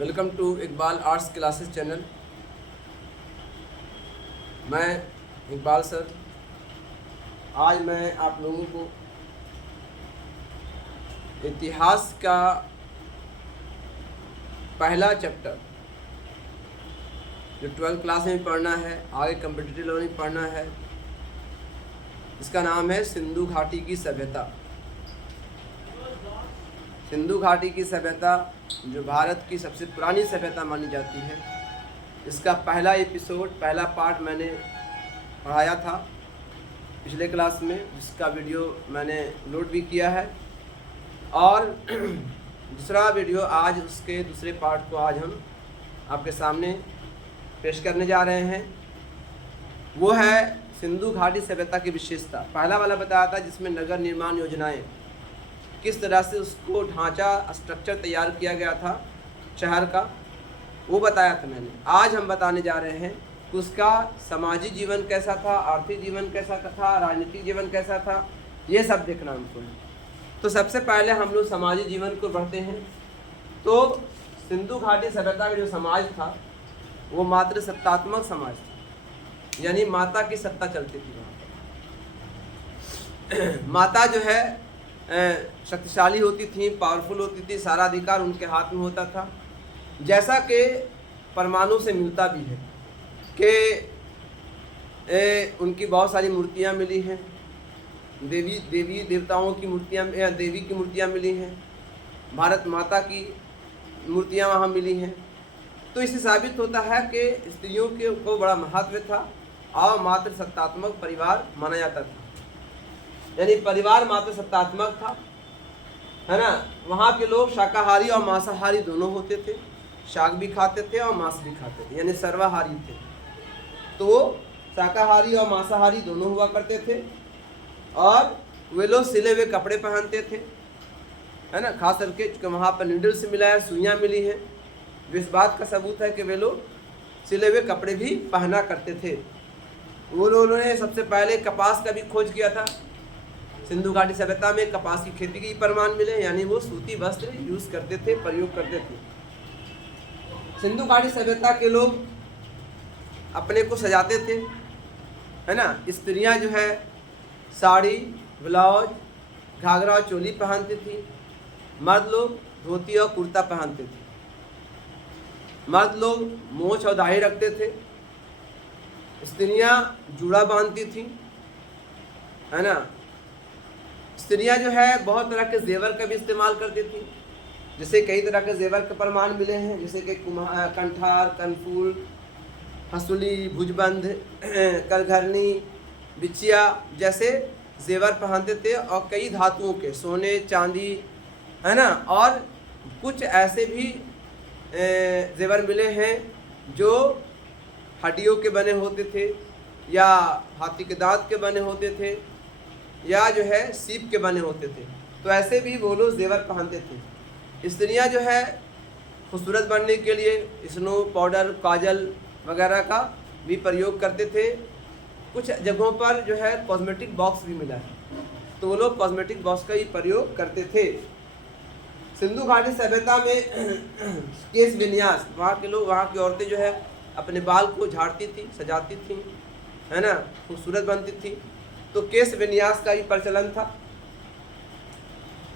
Welcome to Iqbal arts classes channel. मैं Iqbal sir. आज मैं आप लोगों को इतिहास का पहला चैप्टर जो 12th क्लास में पढ़ना है, आगे कम्पिटिटिव लेवल में पढ़ना है, इसका नाम है सिंधु घाटी की सभ्यता। सिंधु घाटी की सभ्यता जो भारत की सबसे पुरानी सभ्यता मानी जाती है, इसका पहला एपिसोड, पहला पार्ट मैंने पढ़ाया था पिछले क्लास में, जिसका वीडियो मैंने लोड भी किया है। और दूसरा वीडियो आज, उसके दूसरे पार्ट को आज हम आपके सामने पेश करने जा रहे हैं। वो है सिंधु घाटी सभ्यता की विशेषता। पहला वाला बताया था जिसमें नगर निर्माण योजनाएं, किस तरह से उसको ढांचा स्ट्रक्चर तैयार किया गया था शहर का, वो बताया था मैंने। आज हम बताने जा रहे हैं कि उसका सामाजिक जीवन कैसा था, आर्थिक जीवन कैसा था, राजनीतिक जीवन कैसा था, ये सब देखना हमको है। तो सबसे पहले हम लोग सामाजिक जीवन को बढ़ते हैं। तो सिंधु घाटी सभ्यता का जो समाज था वो मात्र सत्तात्मक समाज था, यानी माता की सत्ता चलती थी वहाँ पर। माता जो है शक्तिशाली होती थी, पावरफुल होती थी, सारा अधिकार उनके हाथ में होता था। जैसा कि परमाणु से मिलता भी है कि उनकी बहुत सारी मूर्तियाँ मिली हैं, देवी देवताओं की मूर्तियाँ, देवी की मूर्तियाँ मिली हैं, भारत माता की मूर्तियाँ वहाँ मिली हैं। तो इससे साबित होता है कि स्त्रियों के को बड़ा महत्व था और मात्र सत्तात्मक परिवार माना जाता था, यानी परिवार मात्र सत्तात्मक था, है ना। वहाँ के लोग शाकाहारी और मांसाहारी दोनों होते थे, शाक भी खाते थे और मांस भी खाते थे, यानी सर्वाहारी थे। तो वो शाकाहारी और मांसाहारी दोनों हुआ करते थे। और वे लोग सिले हुए कपड़े पहनते थे, है ना। खास करके चूँकि वहाँ पर नीडल्स मिला है, सुइयाँ मिली हैं, जो इस बात का सबूत है कि वे लोग सिले हुए कपड़े भी पहना करते थे। वो लोगों ने सबसे पहले कपास का भी खोज किया था। सिंधु घाटी सभ्यता में कपास की खेती के प्रमाण मिले, यानी वो सूती वस्त्र यूज करते थे, प्रयोग करते थे। सिंधु घाटी सभ्यता के लोग अपने को सजाते थे, है ना। स्त्रियां जो है साड़ी, ब्लाउज, घाघरा और चोली पहनती थी। मर्द लोग धोती और कुर्ता पहनते थे। मर्द लोग मोछ और दाढ़ी रखते थे। स्त्रियां जूड़ा बांधती थी, है ना। स्त्रियां जो है बहुत तरह के जेवर का भी इस्तेमाल करती थी, जैसे कई तरह के जेवर के प्रमाण मिले हैं, जैसे कि कंठार, कनफूल, हंसुली, भुजबंद, करघरनी, बिछिया जैसे जेवर पहनते थे। और कई धातुओं के, सोने, चांदी, है ना। और कुछ ऐसे भी जेवर मिले हैं जो हड्डियों के बने होते थे, या हाथी के दांत के बने होते थे, या जो है सीप के बने होते थे। तो ऐसे भी वो लोग जेवर पहनते थे। स्त्रियां जो है खूबसूरत बनने के लिए स्नो पाउडर, काजल वगैरह का भी प्रयोग करते थे। कुछ जगहों पर जो है कॉस्मेटिक बॉक्स भी मिला है, तो वो लोग कॉस्मेटिक बॉक्स का ही प्रयोग करते थे। सिंधु घाटी सभ्यता में केश विन्यास, वहाँ के लोग, वहाँ की औरतें जो है अपने बाल को झाड़ती थी, सजाती थी, है ना, खूबसूरत बनती थी। तो केश विन्यास का भी प्रचलन था।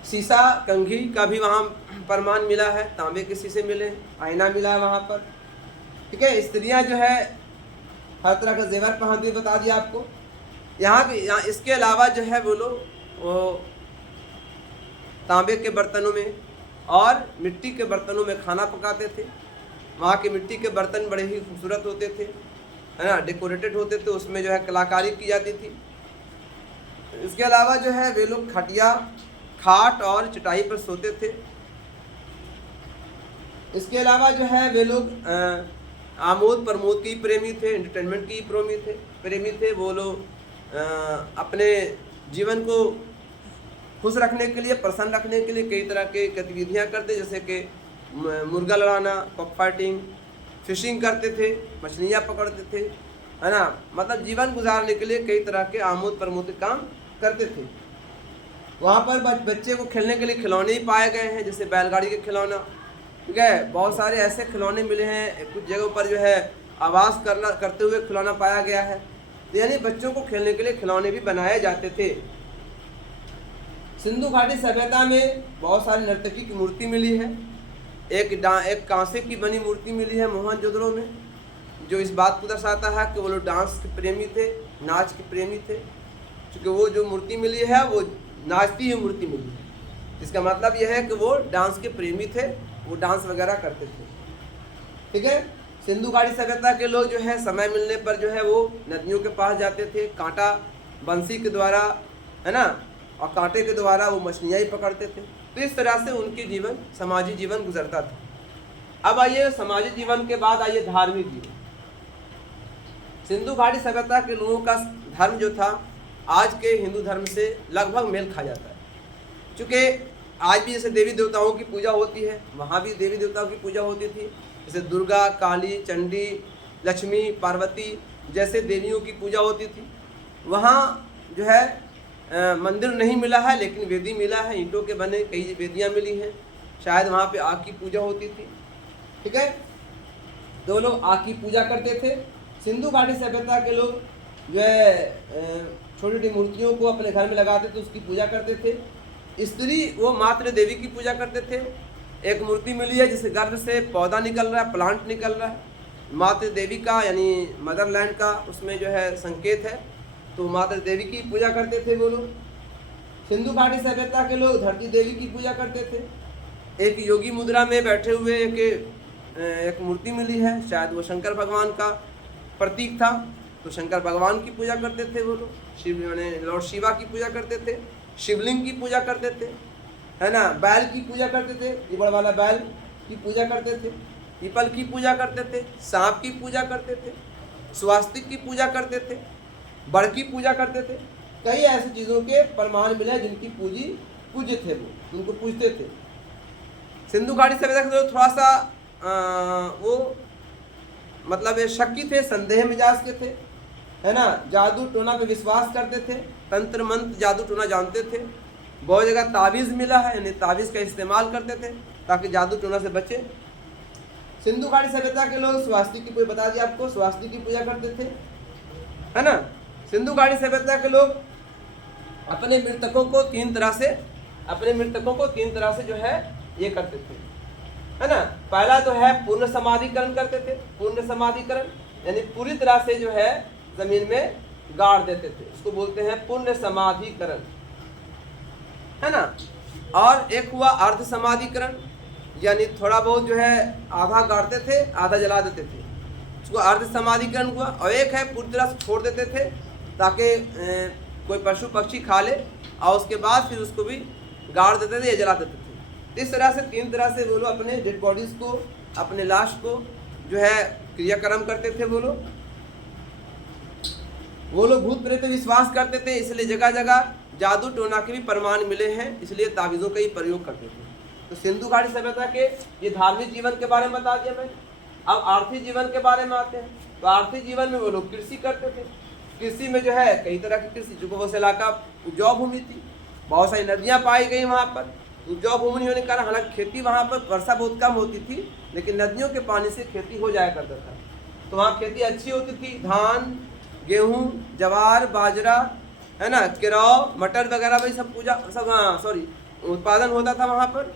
शीशा कंघी का भी वहाँ प्रमाण मिला है, तांबे के शीशे मिले, आईना मिला है वहाँ पर, ठीक है। स्त्रियाँ जो है हर तरह का जेवर पहनती, बता दिया आपको। यहाँ इसके अलावा जो है वो लोग तांबे के बर्तनों में और मिट्टी के बर्तनों में खाना पकाते थे। वहाँ के मिट्टी के बर्तन बड़े ही खूबसूरत होते थे, है ना, डेकोरेटेड होते थे, उसमें जो है कलाकारी की जाती थी। इसके अलावा जो है वे लोग खटिया, खाट और चटाई पर सोते थे। इसके अलावा जो है वे लोग आमोद प्रमोद के प्रेमी थे, एंटरटेनमेंट की प्रेमी थे। वो लोग अपने जीवन को खुश रखने के लिए, प्रसन्न रखने के लिए कई तरह के गतिविधियां करते, जैसे कि मुर्गा लड़ाना, कॉक फाइटिंग, फिशिंग करते थे, मछलियां पकड़ते थे, है ना। मतलब जीवन गुजारने के लिए कई तरह के आमोद प्रमोद के काम करते थे। वहाँ पर बच्चे को खेलने के लिए खिलौने ही पाए गए हैं, जैसे बैलगाड़ी के खिलौना, ठीक है। बहुत सारे ऐसे खिलौने मिले हैं, कुछ जगहों पर जो है आवाज़ करते हुए खिलौना पाया गया है। तो यानी बच्चों को खेलने के लिए खिलौने भी बनाए जाते थे। सिंधु घाटी सभ्यता में बहुत सारी नर्तकी की मूर्ति मिली है। एक कांसे की बनी मूर्ति मिली है मोहनजोदड़ो में, जो इस बात को दर्शाता है कि वो लोग डांस के प्रेमी थे, नाच के प्रेमी थे। क्योंकि वो जो मूर्ति मिली है वो नाचती हुई मूर्ति मिली है, इसका मतलब यह है कि वो डांस के प्रेमी थे, वो डांस वगैरह करते थे। ठीक है। सिंधु घाटी सभ्यता के लोग जो है समय मिलने पर जो है वो नदियों के पास जाते थे, कांटा बंसी के द्वारा, है ना, और कांटे के द्वारा वो मछलियाँ ही पकड़ते थे। तो इस तरह से उनके जीवन, समाजी जीवन गुजरता था। अब आइए सामाजिक जीवन के बाद आइए धार्मिक जीवन। सिंधु घाटी सभ्यता के लोगों का धर्म जो था आज के हिंदू धर्म से लगभग मेल खा जाता है। चूँकि आज भी जैसे देवी देवताओं की पूजा होती है, वहाँ भी देवी देवताओं की पूजा होती थी। जैसे दुर्गा, काली, चंडी, लक्ष्मी, पार्वती जैसे देवियों की पूजा होती थी। वहाँ जो है मंदिर नहीं मिला है, लेकिन वेदी मिला है, ईंटों के बने कई वेदियाँ मिली हैं। शायद वहाँ पे आग की पूजा होती थी। ठीक है। दो लोग आग की पूजा करते थे। सिंधु घाटी सभ्यता के लोग जो है छोटी छोटी मूर्तियों को अपने घर में लगाते थे, उसकी पूजा करते थे। स्त्री वो मातृ देवी की पूजा करते थे। एक मूर्ति मिली है जिससे गर्भ से पौधा निकल रहा है, प्लांट निकल रहा है, मातृ देवी का यानी मदरलैंड का उसमें जो है संकेत है। तो मातृ देवी की पूजा करते थे वो लोग। सिंधु घाटी सभ्यता के लोग धरती देवी की पूजा करते थे। एक योगी मुद्रा में बैठे हुए एक मूर्ति मिली है, शायद वो शंकर भगवान का प्रतीक था। तो शंकर भगवान की पूजा करते थे वो लोग। शिव यानी लॉर्ड शिवा की पूजा करते थे, शिवलिंग की पूजा करते थे, है ना, बैल की पूजा करते थे, इबड़ वाला बैल की पूजा करते थे, पीपल की पूजा करते थे, सांप की पूजा करते थे, स्वास्तिक की पूजा करते थे, बड़ की पूजा करते थे। कई ऐसी चीज़ों के प्रमाण मिले जिनकी पूज्य थे, वो उनको पूजते थे। सिंधु घाटी सभ्यता के लोग थोड़ा सा वो मतलब शक्की थे, संदेह मिजाज के थे, है ना, जादू टोना पे विश्वास करते थे, तंत्र मंत्र जादू टोना जानते थे। बहुत जगह ताबीज़ मिला है, यानी ताबीज़ का इस्तेमाल करते थे ताकि जादू टोना से बचे। सिंधु घाटी सभ्यता के लोग स्वास्तिक की पूजा, बता दिया आपको, स्वास्तिक की पूजा करते थे, है ना। सिंधु घाटी सभ्यता के लोग अपने मृतकों को तीन तरह से जो है ये करते थे, है ना। पहला तो है पूर्ण समाधिकरण करते थे। पूर्ण समाधिकरण यानी पूरी तरह से जो है जमीन में गाड़ देते थे, उसको बोलते हैं पूर्ण समाधिकरण, है ना। और एक हुआ अर्ध समाधिकरण, यानी थोड़ा बहुत जो है आधा गाड़ते थे, आधा जला देते थे, उसको अर्ध समाधिकरण हुआ। और एक है पूरी तरह से छोड़ देते थे ताकि कोई पशु पक्षी खा ले, और उसके बाद फिर उसको भी गाड़ देते थे या जला देते थे। इस तरह से तीन तरह से वो लोग अपने डेड बॉडीज़ को, अपने लाश को जो है क्रियाक्रम करते थे। वो लोग भूत प्रेत विश्वास करते थे, इसलिए जगह जगह जादू टोना के भी प्रमाण मिले हैं, इसलिए ताबीज़ों का ही प्रयोग करते थे। तो सिंधु घाटी सभ्यता के ये धार्मिक जीवन के बारे में बता दिया मैंने। अब आर्थिक जीवन के बारे में आते हैं। तो आर्थिक जीवन में वो लोग कृषि करते थे। कृषि में जो है कई तरह की कृषि, जो वो इलाका उपजाऊ भूमि थी, बहुत सारी नदियाँ पाई गई वहाँ पर। उपजाऊ भूमि होने के कारण हालांकि खेती वहाँ पर वर्षा बहुत कम होती थी, लेकिन नदियों के पानी से खेती हो जाया करता था। तो वहाँ खेती अच्छी होती थी, धान, गेहूँ, जवार, बाजरा, है ना, केराव, मटर वगैरह भी सब उत्पादन होता था वहाँ पर।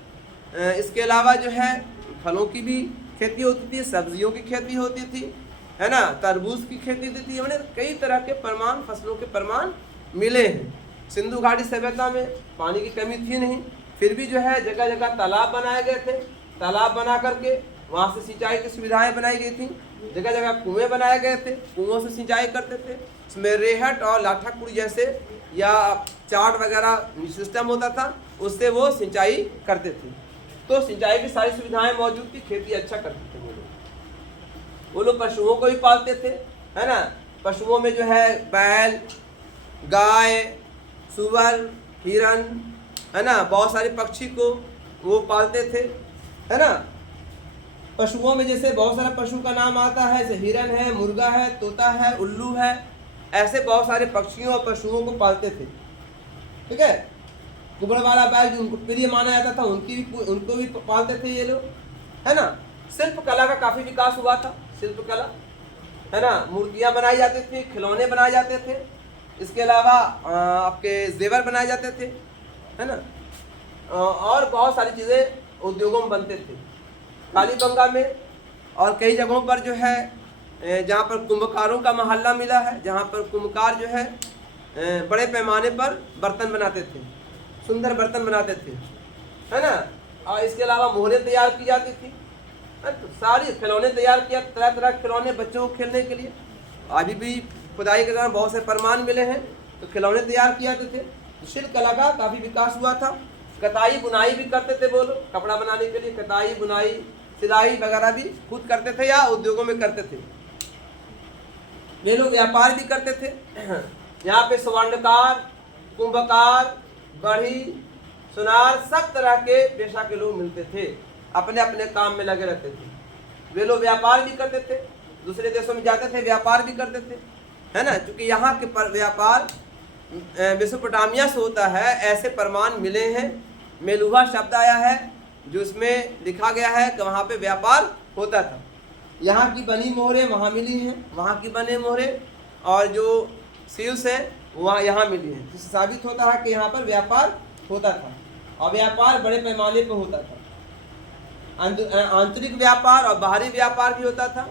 इसके अलावा जो है फलों की भी खेती होती थी, सब्जियों की खेती होती थी, है ना, तरबूज की खेती होती थी। मैंने कई तरह के प्रमाण, फसलों के प्रमाण मिले हैं। सिंधु घाटी सभ्यता में पानी की कमी थी नहीं, फिर भी जो है जगह जगह तालाब बनाए गए थे। तालाब बना करके वहाँ से सिंचाई की सुविधाएं बनाई गई थी। जगह जगह कुएं बनाए गए थे, कुओं से सिंचाई करते थे। उसमें रेहट और लाठाकुड़ी जैसे या चाट वगैरह सिस्टम होता था, उससे वो सिंचाई करते थे। तो सिंचाई की सारी सुविधाएं मौजूद थी, खेती अच्छा करते थे वो लोग पशुओं को भी पालते थे, है ना। पशुओं में जो है बैल, गाय, सुअर, हिरन, है ना, बहुत सारे पक्षी को वो पालते थे, है ना। पशुओं में जैसे बहुत सारा पशु का नाम आता है, जैसे हिरन है, मुर्गा है, तोता है, उल्लू है, ऐसे बहुत सारे पक्षियों और पशुओं को पालते थे। ठीक है। कुबड़ वाला बैल जो उनको प्रिय माना जाता था, उनको भी पालते थे ये लोग। है ना। शिल्प कला का काफ़ी विकास हुआ था, शिल्प कला, है ना। मूर्तियाँ बनाई जाती थी, खिलौने बनाए जाते थे, इसके अलावा आपके जेवर बनाए जाते थे, है ना। और बहुत सारी चीज़ें उद्योगों में बनते थे। कालीबंगा में और कई जगहों पर जो है जहाँ पर कुंभकारों का मोहल्ला मिला है, जहाँ पर कुंभकार जो है बड़े पैमाने पर बर्तन बनाते थे, सुंदर बर्तन बनाते थे, है ना। और इसके अलावा मोहरें तैयार की जाती थी, तो सारी खिलौने तैयार किया, तरह तरह के खिलौने बच्चों को खेलने के लिए। अभी भी खुदाई के दौरान बहुत से प्रमाण मिले हैं, तो खिलौने तैयार किए जाते थे। तो शिल्प कला का काफ़ी विकास हुआ था। कताई बुनाई भी करते थे वो लोग, कपड़ा बनाने के लिए कताई बुनाई सिलाई वगैरह भी खुद करते थे या उद्योगों में करते थे। वे लोग व्यापार भी करते थे। यहाँ पे स्वर्णकार, कुंभकार, बढ़ी, सुनार, सब तरह के पेशा के लोग मिलते थे, अपने अपने काम में लगे रहते थे। वे लोग व्यापार भी करते थे, दूसरे देशों में जाते थे, व्यापार भी करते थे, है ना। क्योंकि यहाँ के पर व्यापार मेसोपोटामिया से होता है, ऐसे प्रमाण मिले हैं। मेलुहा शब्द आया है जो उसमें लिखा गया है कि वहाँ पे व्यापार होता था। यहाँ की बनी मोहरें वहाँ मिली हैं, वहाँ की बने मोहरें और जो सील्स हैं वहाँ यहाँ मिली हैं, जिससे साबित होता है कि यहाँ पर व्यापार होता था और व्यापार बड़े पैमाने पर होता था। आंतरिक व्यापार और बाहरी व्यापार भी होता था।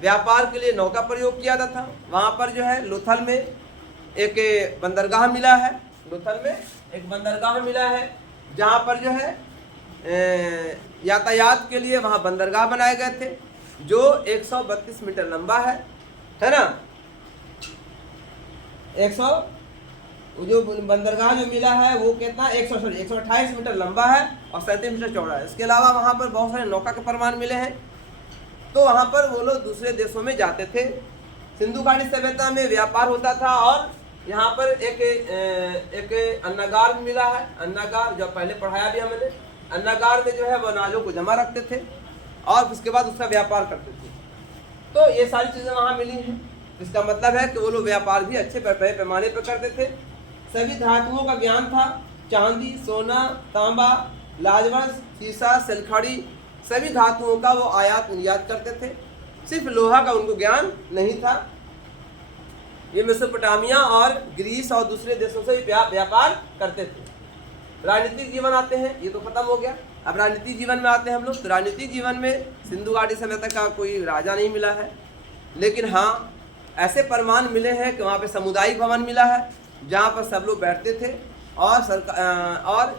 व्यापार के लिए नौका प्रयोग किया जाता था। वहाँ पर जो है लोथल में एक बंदरगाह मिला है, लोथल में एक बंदरगाह मिला है जहाँ पर जो है यातायात के लिए वहाँ बंदरगाह बनाए गए थे, जो 132 मीटर लंबा है ना। 100 जो बंदरगाह जो मिला है वो कितना 128 मीटर लंबा है और 37 मीटर चौड़ा है। इसके अलावा वहाँ पर बहुत सारे नौका के प्रमाण मिले हैं। तो वहाँ पर वो लोग दूसरे देशों में जाते थे। सिंधु घाटी सभ्यता में व्यापार होता था और यहाँ पर एक अन्नागार भी मिला है। अन्नागार जो पहले पढ़ाया भी हमने, अन्नागार में जो है वो अनाजों को जमा रखते थे और उसके बाद उसका व्यापार करते थे। तो ये सारी चीज़ें वहाँ मिली हैं। इसका मतलब है कि वो लोग व्यापार भी अच्छे पैमाने पर करते थे। सभी धातुओं का ज्ञान था, चांदी, सोना, तांबा, लाजवंश, शीशा, सिलखड़ी, सभी धातुओं का वो आयात निर्यात करते थे। सिर्फ लोहा का उनको ज्ञान नहीं था। ये मेसोपोटामिया और ग्रीस और दूसरे देशों से व्यापार करते थे। राजनीतिक जीवन आते हैं, ये तो खत्म हो गया। अब राजनीतिक जीवन में आते हैं हम लोग। तो राजनीतिक जीवन में सिंधु घाटी सभ्यता का कोई राजा नहीं मिला है, लेकिन हाँ ऐसे प्रमाण मिले हैं कि वहाँ पे सामुदायिक भवन मिला है जहाँ पर सब लोग बैठते थे और सरकार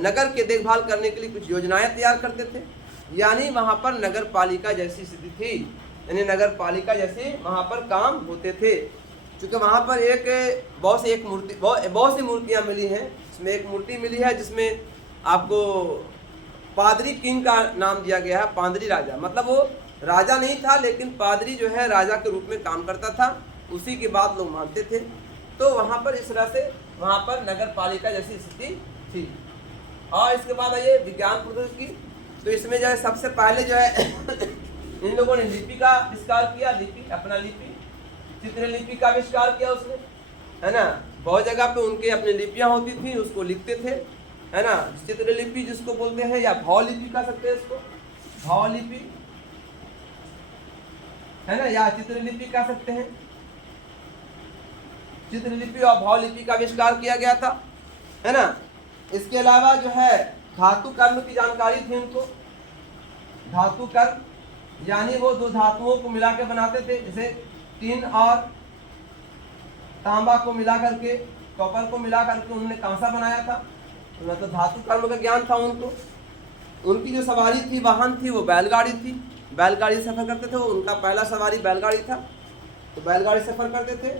नगर के देखभाल करने के लिए कुछ योजनाएं तैयार करते थे। यानी वहाँ पर नगर पालिका जैसी स्थिति थी, यानी नगर पालिका जैसे वहाँ पर काम होते थे। क्योंकि वहाँ पर बहुत सी मूर्तियाँ मिली हैं। इसमें एक मूर्ति मिली है जिसमें आपको पादरी किंग का नाम दिया गया है, पादरी राजा। मतलब वो राजा नहीं था, लेकिन पादरी जो है राजा के रूप में काम करता था, उसी की बात लोग मानते थे। तो वहाँ पर इस तरह से वहाँ पर नगर पालिका जैसी स्थिति थी। और इसके बाद आइए विज्ञान प्रौद्योगिकी। तो इसमें जो है सबसे पहले जो है इन लोगों ने लिपि का आविष्कार किया, अपना लिपि, चित्रलिपि का आविष्कार किया उसने, है ना। बहुत जगह पे उनके अपनी लिपियाँ होती थी, उसको लिखते थे, है ना। चित्रलिपि जिसको बोलते हैं, या भावलिपि कह सकते हैं इसको, भावलिपि, है ना, या चित्रलिपि कह सकते हैं। चित्रलिपि और भावलिपि का आविष्कार किया गया था, है ना। इसके अलावा जो है धातु कर्म की जानकारी थी उनको। धातु कर्म यानी वो दो धातुओं को मिला के बनाते थे, जैसे टिन और तांबा को मिला करके, कॉपर को मिला करके उन्होंने कांसा बनाया था। तो धातु कर्म का ज्ञान था उनको। उनकी जो सवारी थी, वाहन थी, वो बैलगाड़ी थी। बैलगाड़ी से सफ़र करते थे, वो उनका पहला सवारी बैलगाड़ी था, तो बैलगाड़ी सफ़र करते थे।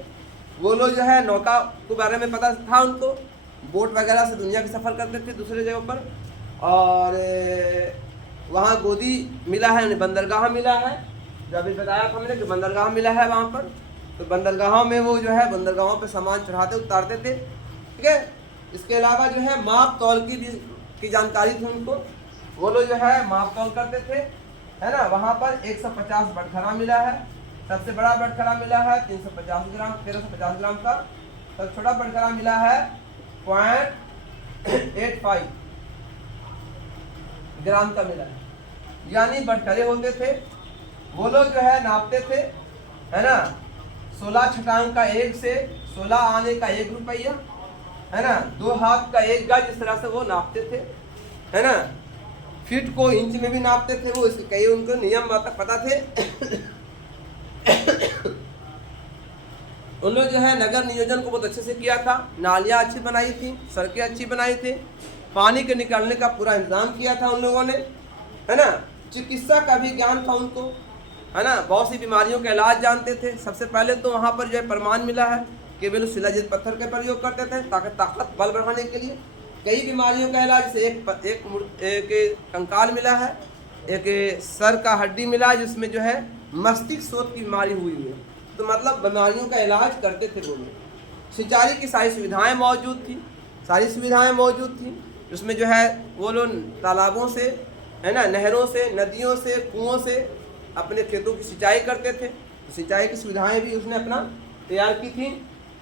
वो लोग जो है नौका के बारे में पता था उनको, बोट वगैरह से दुनिया की सफ़र करते थे दूसरे जगह पर। और वहाँ गोदी मिला है, बंदरगाह मिला है, जो अभी बताया था हमने कि बंदरगाह मिला है वहाँ पर। तो बंदरगाहों में वो जो है बंदरगाहों पे सामान चढ़ाते उतारते थे, ठीक है। इसके अलावा जो है माप तौल की जानकारी थी उनको। वो लोग जो है माप तौल करते थे, है ना। वहाँ पर 150 बटखरा मिला है, सबसे बड़ा बटखरा मिला है 1350 ग्राम का। सबसे छोटा बटखरा मिला है 0.85 ग्राम का मिला है। यानी बटखरे होते थे, वो लोग जो है नापते थे, है ना, 16 छटांग का 1 से 16 आने का 1 रुपया, है ना, 2 हाथ का 1 गज, इस तरह से वो नापते थे, है ना। फीट को इंच में भी नापते थे वो, इसके कई उनको नियम पता थे। उन लोग जो है नगर नियोजन को बहुत अच्छे से किया था, नालियाँ अच्छी बनाई थी, सड़कें अच्छी बनाई थी, पानी के निकालने का पूरा इंतजाम किया था उन लोगों ने, है ना। चिकित्सा का भी ज्ञान था उनको, है ना, बहुत सी बीमारियों का इलाज जानते थे। सबसे पहले तो वहाँ पर जो है प्रमाण मिला है कि वे लोग शिलाजित पत्थर का प्रयोग करते थे ताकत बल बढ़ाने के लिए। कई बीमारियों का इलाज से एक कंकाल मिला है, एक सर का हड्डी मिला है जिसमें जो है मस्तिष्क शोथ की बीमारी हुई है, तो मतलब बीमारियों का इलाज करते थे वो लोग। सिंचाई की सारी सुविधाएं मौजूद थी, सारी सुविधाएं मौजूद थी, उसमें जो है वो लोग तालाबों से, है ना, नहरों से, नदियों से, कुओं से अपने खेतों की सिंचाई करते थे, तो सिंचाई की सुविधाएं भी उसने अपना तैयार की थी।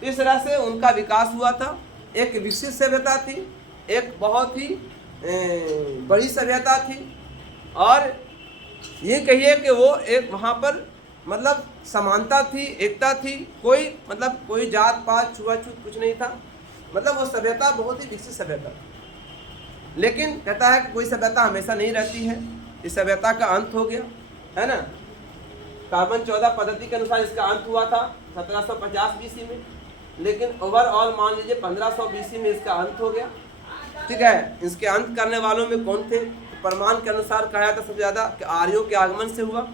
इस तरह से उनका विकास हुआ था। एक विकसित सभ्यता थी, एक बहुत ही बड़ी सभ्यता थी, और ये कहिए कि वो एक वहाँ पर मतलब समानता थी, एकता थी, कोई मतलब कोई जात पात छुआछूत कुछ नहीं था, मतलब वो सभ्यता बहुत ही विकसित सभ्यता। लेकिन कहता है कि कोई सभ्यता हमेशा नहीं रहती है, इस सभ्यता का अंत हो गया, है ना। कार्बन 14 पद्धति के अनुसार इसका अंत हुआ था 1750 बीसी में, लेकिन ओवरऑल मान लीजिए 1500 बीसी में इसका अंत हो गया, ठीक है। इसके अंत करने वालों में कौन थे? प्रमाण के अनुसार कहा जाता सबसे ज़्यादा कि आर्यों के आगमन से हुआ।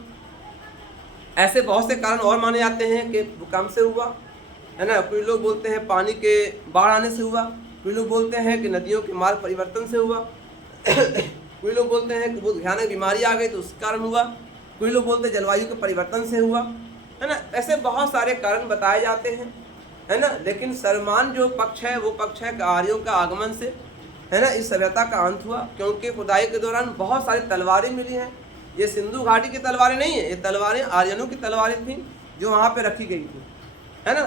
ऐसे बहुत से कारण और माने जाते हैं कि भूकंप से हुआ, है ना, कोई लोग बोलते हैं पानी के बाढ़ आने से हुआ, कोई लोग बोलते हैं कि नदियों के मार्ग परिवर्तन से हुआ, कोई लोग बोलते हैं कि बहुत भयानक बीमारी आ गई तो उस कारण हुआ, कोई लोग बोलते हैं जलवायु के परिवर्तन से हुआ, है ना। ऐसे बहुत सारे कारण बताए जाते हैं, है ना। लेकिन सर्वमान्य जो पक्ष है वो पक्ष है कि आर्यों का आगमन से, है ना, इस सभ्यता का अंत हुआ, क्योंकि खुदाई के दौरान बहुत सारी तलवारें मिली हैं। ये सिंधु घाटी की तलवारें नहीं है, ये तलवारें आर्यनों की तलवारें थीं जो वहाँ पे रखी गई थी, है ना।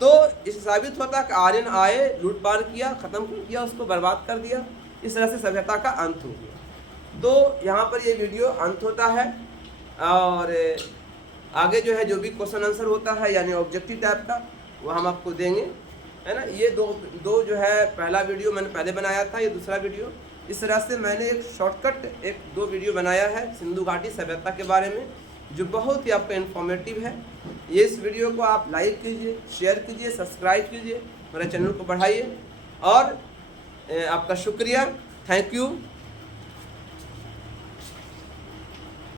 तो इससे साबित होता कि आर्यन आए, लूटपाट किया, ख़त्म कर दिया, उसको बर्बाद कर दिया, इस तरह से सभ्यता का अंत हो गया। तो यहाँ पर ये वीडियो अंत होता है, और आगे जो है जो भी क्वेश्चन आंसर होता है यानी ऑब्जेक्टिव टाइप का वो हम आपको देंगे, है ना। ये दो जो है पहला वीडियो मैंने पहले बनाया था, ये दूसरा वीडियो। इस तरह से मैंने एक शॉर्टकट 1-2 वीडियो बनाया है सिंधु घाटी सभ्यता के बारे में, जो बहुत ही आपका इन्फॉर्मेटिव है। ये इस वीडियो को आप लाइक कीजिए, शेयर कीजिए, सब्सक्राइब कीजिए, मेरे चैनल को बढ़ाइए, और आपका शुक्रिया, थैंक यू।